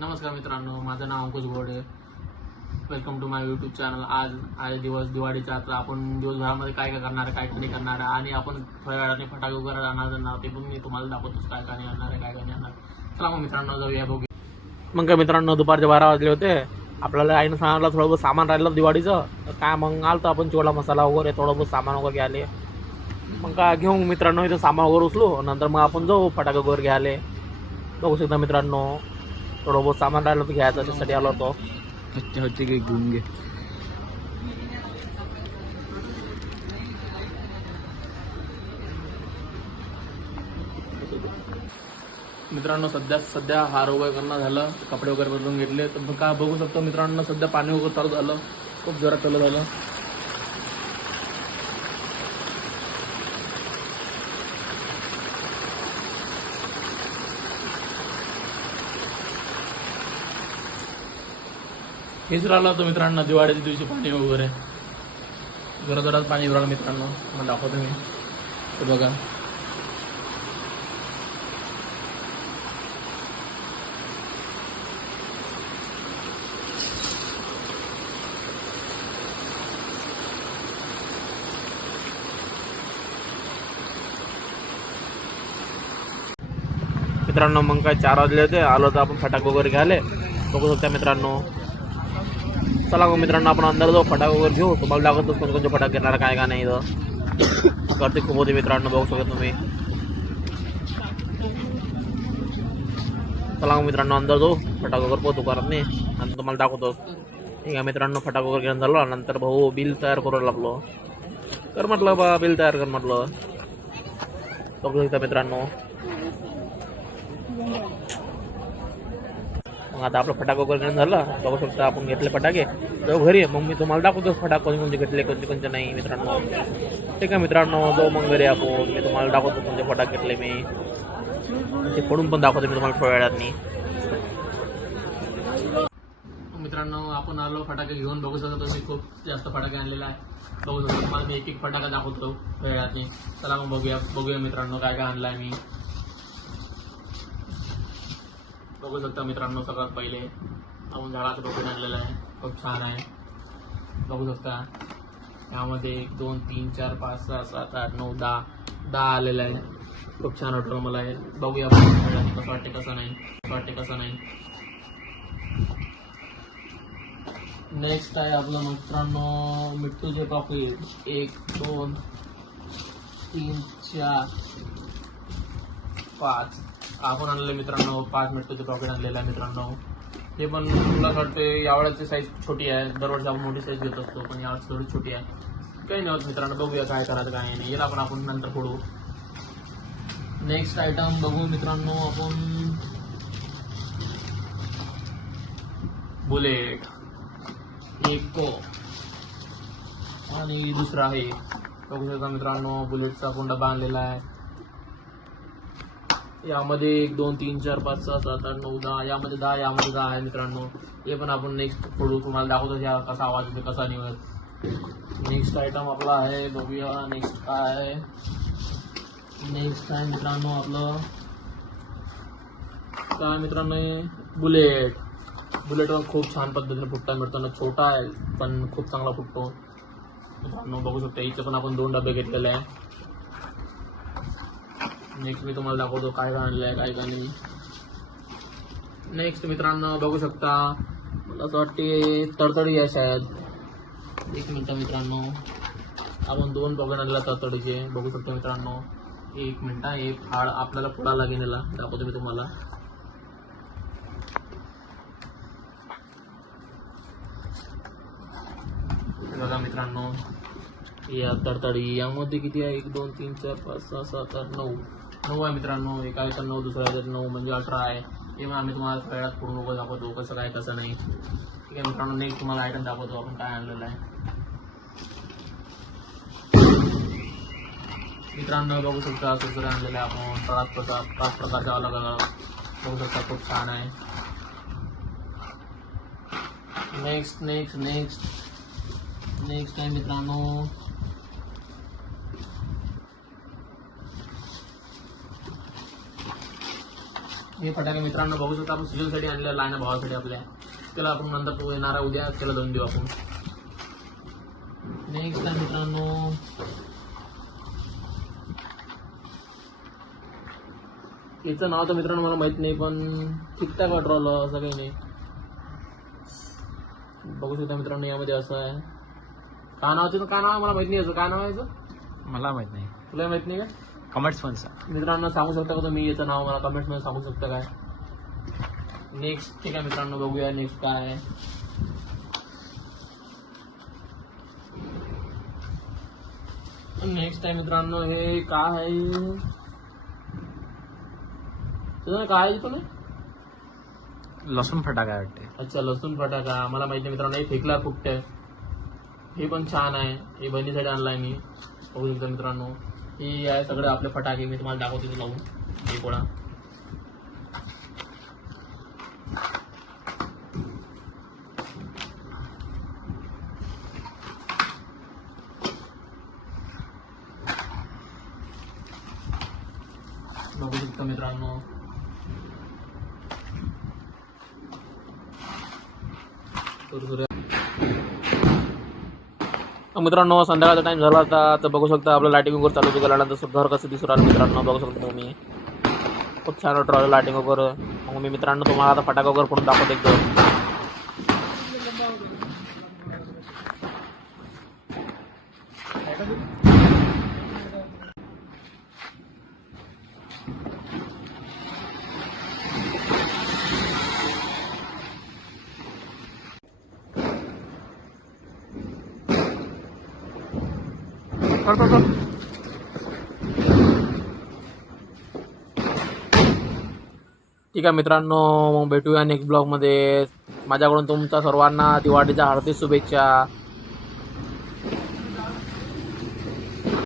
नमस्कार मित्रांनो, माझं नाव Ankush Ghode. Welcome to my YouTube channel. आज आहे दिवस दिवाळीचा. आता आपण दिवसभरामध्ये काय काय करणार आहे, काय काय नाही करणार आहे आणि आपण थोड्या वेळाने फटाके वगैरे आणणार ते पण मी तुम्हाला दाखवतोच, काय काय नाही आणणार आहे, काय काय नाही आणणार. चला मग मित्रांनो जाऊया बघू. मग काय मित्रांनो, दुपारचे 12 वाजले होते. आपल्याला आईनं सांगितलं थोडं बहुत सामान राहिलं दिवाळीचं, तर काय मग आलं आपण चिवडा मसाला वगैरे थोडं बहुत सामान वगैरे घ्यायले. मग काय घेऊ मित्रांनो, इथं सामान वगैरे उचलू, नंतर मग आपण जाऊ फटाके वगैरे घ्यायले. बघू शकता मित्रांनो, थोडं बहुत सामान राहिलं होतं घ्यायचं, त्यासाठी आलो होतो. होते की घेऊन घे. मित्रांनो सध्या हार वगैरे करणं झालं, कपडे वगैरे बदलून घेतले. तर मग काय बघू शकतो मित्रांनो, सध्या पाणी वगैरे चालू झालं, खूप जोरात चालू झालं. हेच राहिलं होतं मित्रांनो दिवाळीच्या दिवशी पाणी वगैरे जोरात पाणी राहिलं मित्रांनो. मग दाखवतो मी, ते बघा. मित्रांनो मग काय 4 वाजले होते, आलो तर आपण फटाके वगैरे घ्यायले. बघू शकता मित्रांनो. चला मग मित्रांनो आपण अंदर जाऊ, फटाके वगैरे घेऊ. तुम्हाला दाखवतो कोणते फटाके घेणार काय का नाही. इथं गर्दी खूप होती मित्रांनो, बघू शकता तुम्ही. चला मग मित्रांनो अंदर जाऊ, फटाके वगैरे पोहतो करत नाही आणि तुम्हाला दाखवतो. ठीक आहे मित्रांनो, फटाके वगैरे घेऊन झालो. नंतर भाऊ बिल तयार करू लागलो. कर म्हटलं बा, बिल तयार कर म्हटलं. बघू शकता मित्रांनो. मग आता आपलं फटाके वगैरे घेऊन झालं, बघू शकता आपण घेतले फटाके. जाऊ घरी, मग मी तुम्हाला दाखवतो फटाके कोणते घेतले, कोणते नाही मित्रांनो. ठीक आहे मित्रांनो, जाऊ मग घरी आपण. मी तुम्हाला दाखवतो कोणते फटाके घेतले मी, ते फोडून पण दाखवतो मी तुम्हाला थोड्या वेळात. मित्रांनो आपण आलो फटाके घेऊन. बघू शकता तुम्ही, खूप जास्त फटाके आणलेला आहे. बघू शकता तुम्हाला मी एक फटाका दाखवतो वेळात. चला मग बघूया मित्रांनो काय काय आणलाय मी. बघू शकता मित्रांनो, सगळ्यात पहिले आपण झाडाचं टोपण आणलेलं आहे, खूप छान आहे. बघू शकता यामध्ये 1 2 3 4 5 6 7 8 9 10 आलेलं आहे. खूप छान वाटलं मला हे. बघूया कसं वाटते कसं नाही. नेक्स्ट आहे आपलं मित्रांनो मिठ्ठूचे पॉकेट. 1 2 3 4 5 आपण आणले मित्रांनो. 5 मिठ्ठूचे पॉकेट आणलेलं आहे मित्रांनो. हे पण मला वाटते यावेळेची साईज छोटी आहे. दरवर्षी आपण मोठी साईज घेत असतो, पण यावेळेस थोडी छोटी आहे. काही नाही होत मित्रांनो. बघूया काय करायचं काय नाही, याला पण आपण नंतर फोडू. नेक्स्ट आयटम बघू मित्रांनो आपण. बुलेट एक आणि दुसरा आहे. बघू शकता मित्रांनो, बुलेटचा आपण डबा आणलेला आहे. यामध्ये 1 2 3 4 5 6 7 8 9 10, यामध्ये 10 आहे मित्रांनो. हे पण आपण नेक्स्ट फोडू, तुम्हाला दाखवतो या कसा आवाज येतो कसा निघत. नेक्स्ट आयटम आपला आहे, बघूया नेक्स्ट काय आहे. नेक्स्ट आहे मित्रांनो आपलं काय मित्रांनो, बुलेटवर खूप छान पद्धतीने फुटता मित्रांनो. छोटा आहे पण खूप चांगला फुटतो मित्रांनो. बघू शकता इथे पण आपण 2 डबे घेतलेले आहे. नेक्स्ट मी तुम्हाला दाखवतो काय आणलं आहे काय नाही. नेक्स्ट मित्रांनो बघू शकता, मला असं वाटते तडतडी आहे शायद. 1 मिनिट मित्रांनो, आपण 2 पॉकेट आणला तडतडीचे. बघू शकता मित्रांनो, 1 मिनिट. हे फाळ आपल्याला फोडा लागेल, याला दाखवतो मी तुम्हाला. बघा मित्रांनो, या तडतडी यामध्ये किती आहे, 1 2 3 4 5 6 7 8 9 आहे मित्रांनो. एका आहे तर 9, दुसरा आहे तर 9, म्हणजे 18 आहे. हे मग आम्ही तुम्हाला वेळात पूर्ण दाखवतो कसं काय कसं नाही. ठीक आहे मित्रांनो, नेक्स्ट तुम्हाला आयटम दाखवतो आपण काय आणलेलं आहे मित्रांनो. बघू शकता सुसरे आणलेलं आहे आपण 5 प्रकारच्या अलग अलग. बघू शकता खूप छान आहे. नेक्स्ट आहे मित्रांनो हे फटाके मित्रांनो बघू शकता आपण सीजनसाठी आणलेलं आहे ना भावासाठी आपल्या. त्याला आपण नंतर तो येणारा उद्या त्याला जाऊन देऊ आपण. नेक्स्ट आहे मित्रांनो याचं नाव तर मित्रांनो मला माहित नाही, पण ठीकठाक वाटरवलं असं काही नाही. बघू शकता मित्रांनो यामध्ये असं आहे. काय नावाचं काय नाव आहे मला माहित नाही. याचं काय नाव आहे याचं मला माहित नाही. तुला माहित नाही का? कमेंट्स पण सांग. मित्रांनो सांगू शकता का तुम्ही याचं नाव मला कमेंट्स मध्ये सांगू शकता काय? नेक्स्ट ठीक आहे मित्रांनो बघूया नेक्स्ट काय आहे. नेक्स्ट आहे मित्रांनो हे काय आहे तुझं काय आहे पण लसूण फटाका वाटते. अच्छा लसूण फटाका मला माहिती नाही मित्रांनो. हे फेकला फुकटे हे पण छान आहे. हे बहिणीसाठी आणलाय मी. बघू शकता मित्रांनो हे आहे सगळे आपले फटाके मी तुम्हाला दाखवतो ते लावून. हे कोणा बघू शकता मित्रांनो. मित्रांनो संध्याकाळचा टाइम झाला होता तर बघू शकता आपलं लायटिंग वगैरे चालू केल्यानंतर घर कसं दिसून राहिलं मित्रांनो. बघू शकता तुम्ही खूप छान वाटू राहिलं लायटिंग वगैरे. मग मी मित्रांनो तुम्हाला आता फटाका वगैरे फोडून दाखवतो एकदम. ठीक आहे मित्रांनो मग भेटूया नेक्स्ट ब्लॉगमध्ये. माझ्याकडून तुमच्या सर्वांना दिवाळीच्या हार्दिक शुभेच्छा.